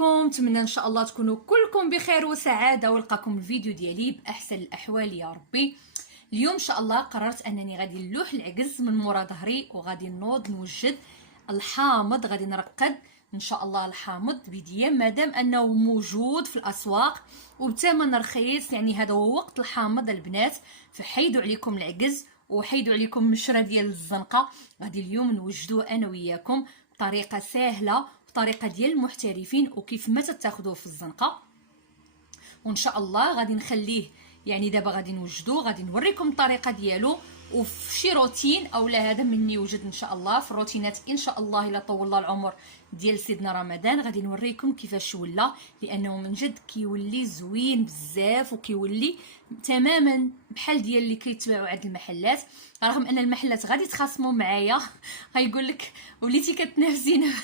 عليكم، نتمنى ان شاء الله تكونوا كلكم بخير وسعاده ولقاكم الفيديو ديالي باحسن الاحوال يا ربي. اليوم ان شاء الله قررت انني غادي نلوح العجز من مورا ظهري وغادي نوض نوجد الحامض. غادي نرقد ان شاء الله الحامض بديا مادام انه موجود في الاسواق وبثمن رخيص، يعني هذا هو وقت الحامض البنات. فحيدوا عليكم العجز وحيدوا عليكم مشرى ديال الزنقه. غادي اليوم نوجدوه انا وياكم بطريقه سهله، بطريقه ديال المحترفين وكيف ما تاخذوه في الزنقه. وان شاء الله غادي نخليه، يعني دابا غادي نوجدوه، غادي نوريكم الطريقه ديالو وفي شي روتين اولا هذا مني يوجد ان شاء الله في الروتينات ان شاء الله الا طول الله العمر ديال سيدنا رمضان. غادي نوريكم كيفاش ولا، لانه من جد كيولي زوين بزاف وكيولي تماما بحال ديال اللي كيتباعوا عند المحلات، رغم ان المحلات غادي يتخاصموا معايا غايقول لك وليتي كتنافسينا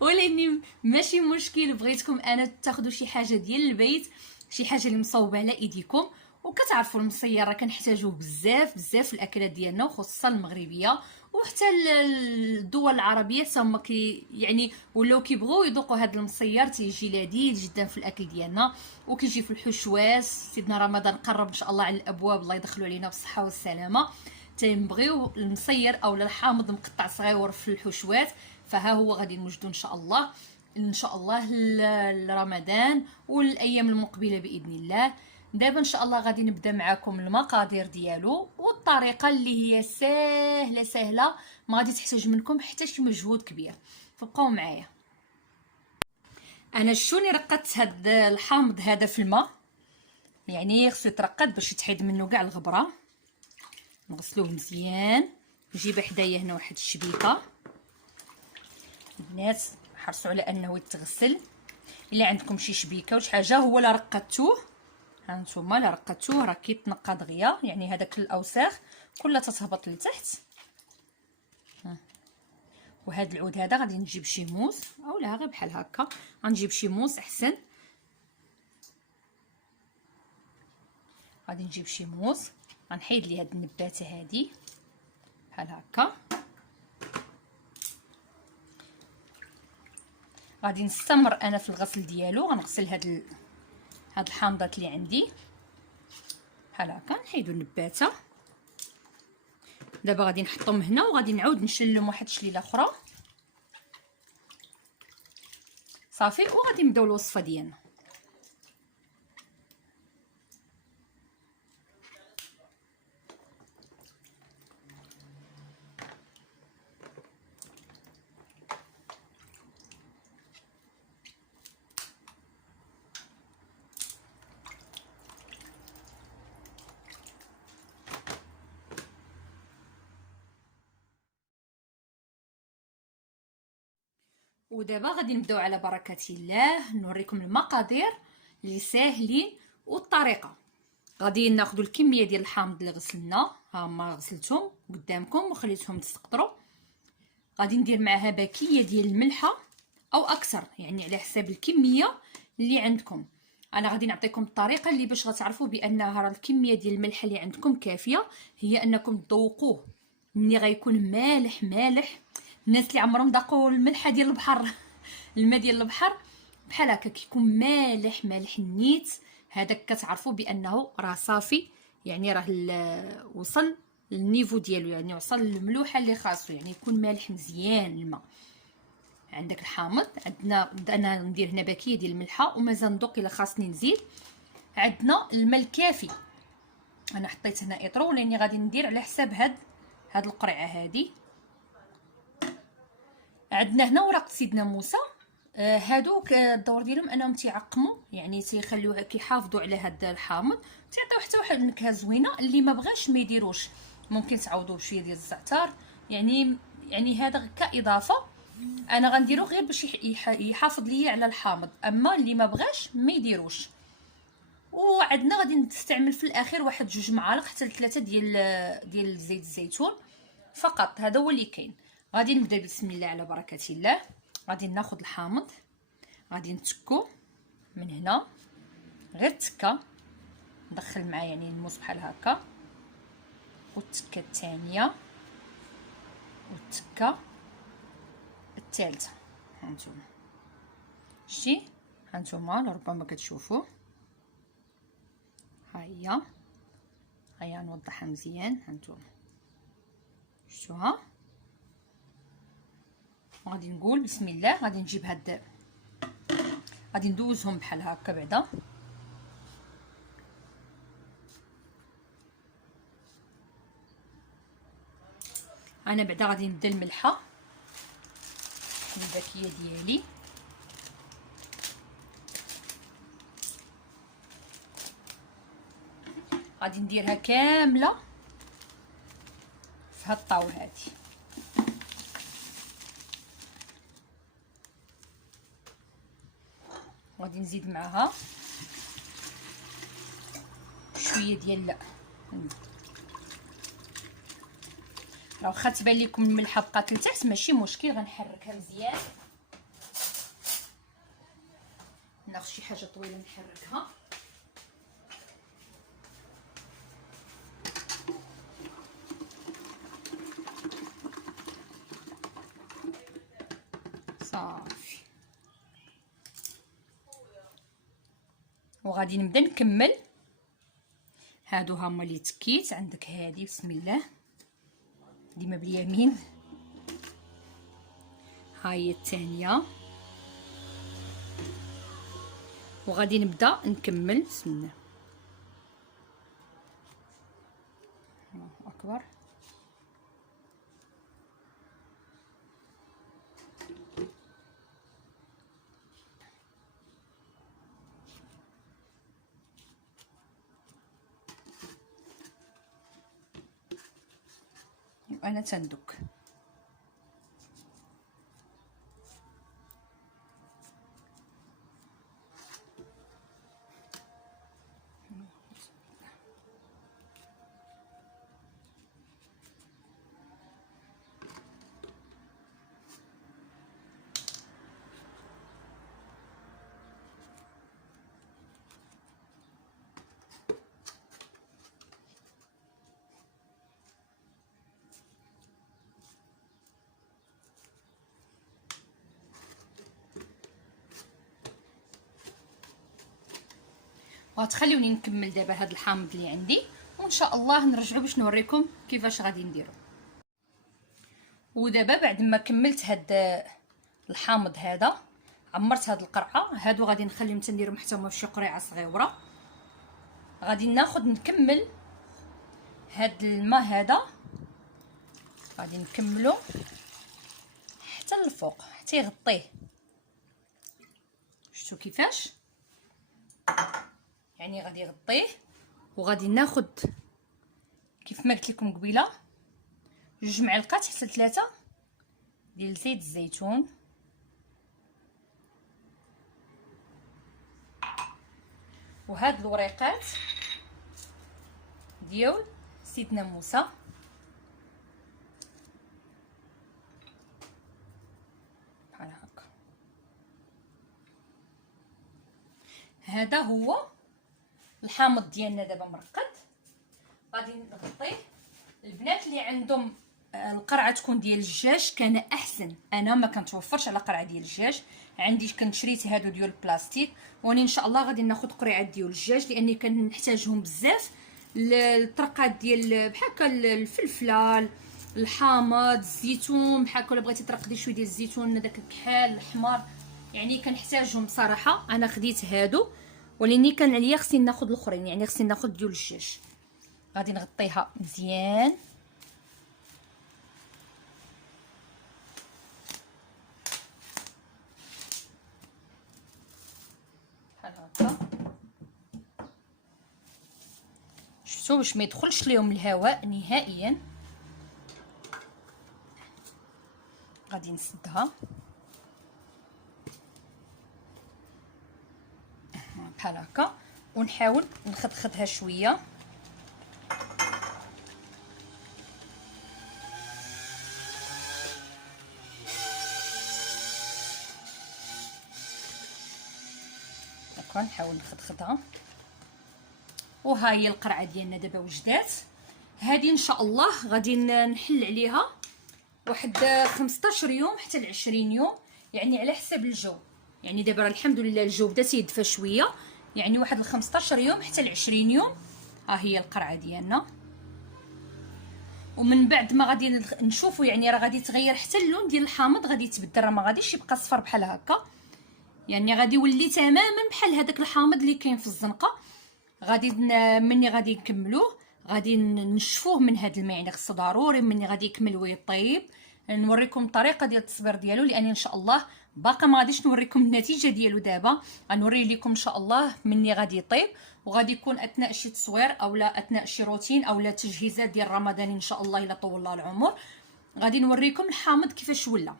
ولاني ماشي مشكل، بغيتكم انا تاخذوا شي حاجه ديال البيت، شي حاجه اللي مصوبه على ايديكم. وكتعرفوا المصير راه كنحتاجوه بزاف بزاف في الاكلات ديالنا وخصوصا المغربيه وحتى الدول العربيه تما يعني ولاو كيبغوا يذوقوا هذا المصير، تيجي لذيذ جدا في الاكل ديالنا وكيجي في الحشواس. سيدنا رمضان قرب ان شاء الله على الابواب، الله يدخلوا علينا بالصحه والسلامه. تنبغيو المصير او الحامض مقطع صغيور في الحشوات، فها هو غادي نوجدو ان شاء الله لرمضان والايام المقبله باذن الله. دابا ان شاء الله غادي نبدا معكم المقادير ديالو والطريقه اللي هي سهله سهله، ما غادي تحتاج منكم حتى شي مجهود كبير، فبقاو معايا. انا شوني رقدت هاد الحامض هذا في الماء، يعني خصو يترقد باش يتحيد منه كاع الغبره. نغسلوه مزيان، نجيب حدايا هنا واحد الشبيكه. البنات حرصوا على انه يتغسل، الا عندكم شي شبيكه وشي حاجه هو لا رقدتوه، ها نتوما لا رقدتوه راه كيتنقى دغيا، يعني هذاك الاوساخ كلها تتهبط لتحت. وهذا العود هذا غادي نجيب شي موس اولا غير بحال هكا، غنجيب شي موس احسن. غادي نجيب شي موس، غنحيد لي هاد النباته هادي بحال هكا. غادي نستمر انا في الغسل ديالو، غنغسل هاد الحامضات اللي عندي بحال هكا، نحيدو النباته. دابا غادي نحطهم هنا وغادي نعاود نشلهم واحد الشليله اخرى صافي، وغادي نبداو الوصفه ديالنا. ودابا غادي نبداو على بركه الله، نوريكم المقادير اللي ساهلين والطريقه. غادي ناخذوا الكميه ديال الحامض اللي غسلنا، ها هما غسلتهم قدامكم وخليتهم تسقطروا. غادي ندير معها باكيه ديال الملحه او اكثر، يعني على حساب الكميه اللي عندكم. انا غادي نعطيكم الطريقه اللي باش غتعرفوا بانها راه الكميه ديال الملح اللي عندكم كافيه، هي انكم تذوقوه ملي غيكون مالح مالح. الناس اللي عمرهم ذاقوا الملحه ديال البحر الماء ديال البحر بحال هكا كيكون مالح مالح نيت، هذاك كتعرفوا بانه راه صافي، يعني راه وصل للنيفو ديالو، يعني وصل للملوحه اللي خاصو، يعني يكون مالح مزيان الماء. عندك الحامض، عندنا انا ندير هنا باكيه ديال الملحه ومازال ندوق الا خاصني نزيد. عندنا الماء الكافي، انا حطيت هنا اطرو لاني غادي ندير على حساب هاد القرعه هادي. عندنا هنا ورق سيدنا موسى، هادوك الدور ديالهم انهم تيعقموا، يعني تيخليوه كيحافظوا على هاد الحامض، تيعطيو حتى واحد النكهه زوينه. اللي ما بغاش ما يديروش، ممكن تعوضوه بشويه ديال الزعتر، يعني هذا كاضافه. انا غنديرو غير باش يحافظ ليا على الحامض، اما اللي ما بغاش ما يديروش. وعندنا غادي نستعمل في الاخير واحد 2 معالق حتى 3 ديال زيت الزيتون فقط، هذا هو اللي كاين. غادي نبدا بسم الله على بركه الله. غادي ناخذ الحامض، غادي نتكو من هنا غير تكه، ندخل معاه يعني الموس بحال هكا، والتكه الثانيه والتكه الثالثه. هانتوما شتي هانتوما لربما كتشوفوا. هيا نوضحها مزيان. هانتوما شفتوها. غادي نقول بسم الله. غادي نجيب غادي ندوزهم بحال هكا بعدا. انا بعدا غادي نبدا الملحه الذكيه ديالي. غادي نديرها كامله في هاد الطاول هادي. غادي نزيد معها شويه ديال راه واخا تبان لكم الملحه بقات لتحت ماشي مشكل، غنحركها مزيان. ناخذ شي حاجه طويله نحركها. صافي. وغادي نبدا نكمل. هادو هما اللي تكيت. عندك هادي بسم الله ديما باليمين. هاي الثانيه. وغادي نبدا نكمل بسم الله. الله اكبر. انا تندك. وغتخليوني نكمل دابا هاد الحامض اللي عندي، وان شاء الله نرجعوا باش نوريكم كيفاش غادي نديرو. ودابا بعد ما كملت هاد الحامض هذا، عمرت هاد القرعه هادو غادي نخليهم تنديرهم حتى هما فشي قريعه صغيره. غادي ناخذ نكمل هاد الماء هذا، غادي نكملو حتى للفوق حتى يغطيه. شفتوا كيفاش؟ يعني غادي يغطيه. وغادي ناخذ كيف ما قلت لكم قبيله 2 معلقات حتى 3 ديال زيت الزيتون، وهاد الوريقات ديال سيدنا موسى. بحال هكا. هذا هو الحامض ديالنا دابا مرقد. غادي نغطيه. البنات اللي عندهم القرعه تكون ديال الدجاج كان احسن. انا ما كنتوفرش على قرعه ديال الدجاج، عندي كنت شريت هادو ديال البلاستيك، واني ان شاء الله غادي ناخذ قريعات ديال الدجاج لاني كنحتاجهم بزاف للطرقات ديال بحال هكا الفلفله، الحامض، الزيتون، بحال هكا. بغيتي ترقدي شويه ديال الزيتون داك الكحال الاحمر، يعني كنحتاجهم بصراحه. انا خديت هادو ولاني كان عليا خصني ناخذ الاخرين، يعني خصني ناخذ ديال الدجاج. غادي نغطيها مزيان. بحال هكا. شفتوا باش ما يدخلش ليهم الهواء نهائيا. غادي نسدها بحال هكا ونحاول نخدخدها شويه. هكا نحاول نخدخدها. وها هي القرعه ديالنا دابا وجدات. هذه ان شاء الله غادي نحل عليها واحد 15 يوم حتى ل 20 يوم، يعني على حسب الجو. يعني دابا الحمد لله الجو بدا تيدفى شويه، يعني واحد 15 يوم حتى 20 يوم. ها هي القرعه ديالنا، ومن بعد ما غادي نشوفوا يعني راه غادي يتغير حتى اللون ديال الحامض، غادي يتبدل، راه ما غاديش يبقى صفر بحال هكا، يعني غادي يولي تماما بحال هذاك الحامض اللي كاين في الزنقه. غادي مني غادي نكملوه، غادي نشفوه من هذا الماء، يعني خصو ضروري مني غادي يكمل ويطيب. نوريكم الطريقه ديال التصبير ديالو، لان ان شاء الله باقا ما غاديش نوريكم النتيجه ديالو دابا، غنوري لكم ان شاء الله مني غادي يطيب، وغادي يكون اثناء شي تصوير اولا اثناء شي روتين اولا تجهيزات ديال رمضان ان شاء الله الا طول الله العمر. غادي نوريكم الحامض كيفاش ولا.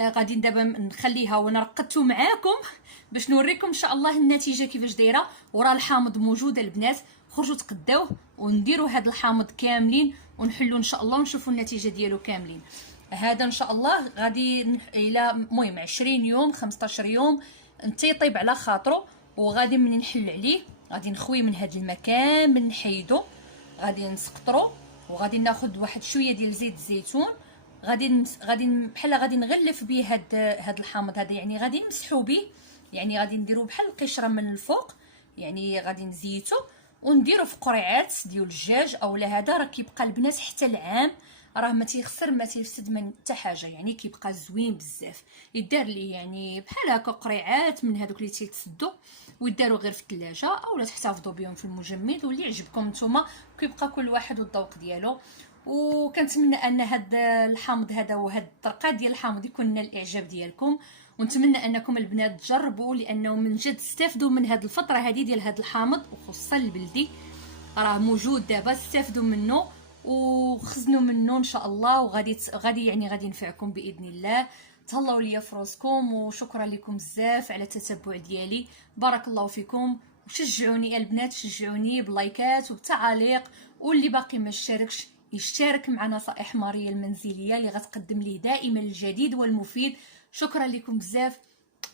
غادي دابا نخليها وانا رقدتو معاكم باش نوريكم ان شاء الله النتيجه كيفاش دايره. وراه الحامض موجود البنات، خرجوا تقداوه ونديروا هذا الحامض كاملين ونحلوا ان شاء الله ونشوفوا النتيجه ديالو كاملين. هذا ان شاء الله غادي الى المهم 20 يوم 15 يوم انت يطيب على خاطره. وغادي من نحل عليه غادي نخوي من هذا المكان، من نحيدو غادي نسقطرو، وغادي ناخذ واحد شويه ديال زيت الزيتون، غادي بحال غادي نغلف به هاد الحامض هذا، يعني غادي نمسحو به، يعني غادي نديرو بحال القشره من الفوق، يعني غادي نزيتو ونديرو في قريعات ديال الدجاج اولا هذا. راه كيبقى البنات حتى العام، راه ما تيخسر ما تيفسد من حتى حاجه، يعني كيبقى زوين بزاف. يدار ليه يعني بحال هكا قريعات من هذوك اللي تيتسدوا ويداروا غير في الثلاجه اولا تحتفظوا بهم في المجمد واللي يعجبكم نتوما، كيبقى كل واحد والذوق ديالو. وكنتمنى ان هذا الحامض هذا وهاد الطرقه ديال الحامض يكون نال الاعجاب ديالكم، ونتمنى انكم البنات تجربوا، لانه من جد استافدوا من هاد الفتره هذه ديال هاد الحامض، وخصوصا البلدي راه موجود دابا، استافدوا منه وخزنوا منه ان شاء الله، وغادي يعني غادي ينفعكم باذن الله. تهلاو ليا في راسكم، وشكرا لكم بزاف على التتبع ديالي، بارك الله فيكم. وشجعوني البنات، شجعوني باللايكات وبالتعاليق، واللي باقي ما اشتركش يشترك مع نصائح ماريا المنزليه اللي غتقدم ليه دائما الجديد والمفيد. شكرا لكم بزاف،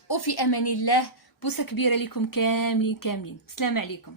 وفي امان الله. بوسه كبيره لكم كاملين كاملين، السلام عليكم.